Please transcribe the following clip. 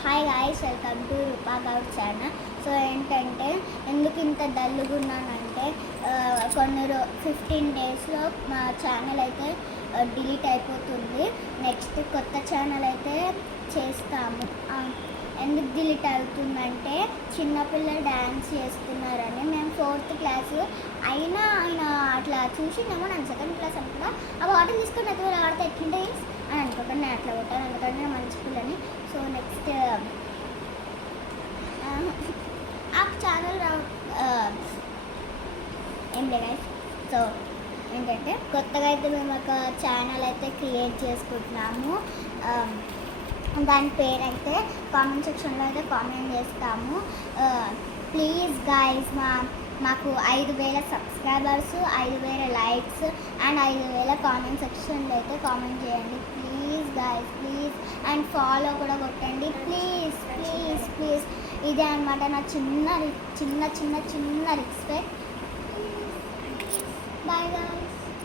Hi guys, welcome to Rupa Goud channel. So ఏంటంటే ఎందుకు ఇంత డల్గా ఉన్నానంటే కొన్ని 15 డేస్లో మా ఛానల్ అయితే డిలీట్ అయిపోతుంది. నెక్స్ట్ కొత్త ఛానల్ అయితే చేస్తాము. ఎందుకు డిలీట్ అవుతుందంటే చిన్నపిల్లలు డ్యాన్స్ చేస్తున్నారని. మేము 4th క్లాసు అయినా ఆయన అట్లా చూసిందేమో, నన్ను 2nd క్లాస్ అనుకున్నా. ఆ వాటర్ తీసుకొని అయితే ఆడితే ఎట్లుంటే అని అనుకోకుండా నేను అట్లా కొట్టాను, ఎందుకంటే నేను మంచి పిల్లని. సో నెక్స్ట్ ఆ ఛానల్ ఏం లేదు గైస్. సో ఏంటంటే కొత్తగా అయితే మేము ఒక ఛానల్ అయితే క్రియేట్ చేసుకుంటున్నాము. దాని పేరైతే కామెంట్ సెక్షన్లో అయితే కామెంట్ చేస్తాము. ప్లీజ్ గాయస్, మాకు 5,000 సబ్స్క్రైబర్స్, 5,000 లైక్స్ అండ్ 5,000 కామెంట్ సెక్షన్లో అయితే కామెంట్ చేయండి please guys, please. And follow కూడా కొట్టండి ప్లీజ్ ప్లీజ్ ప్లీజ్. ఇదే అనమాట నా చిన్న రిక్వెస్ట్. Bye guys.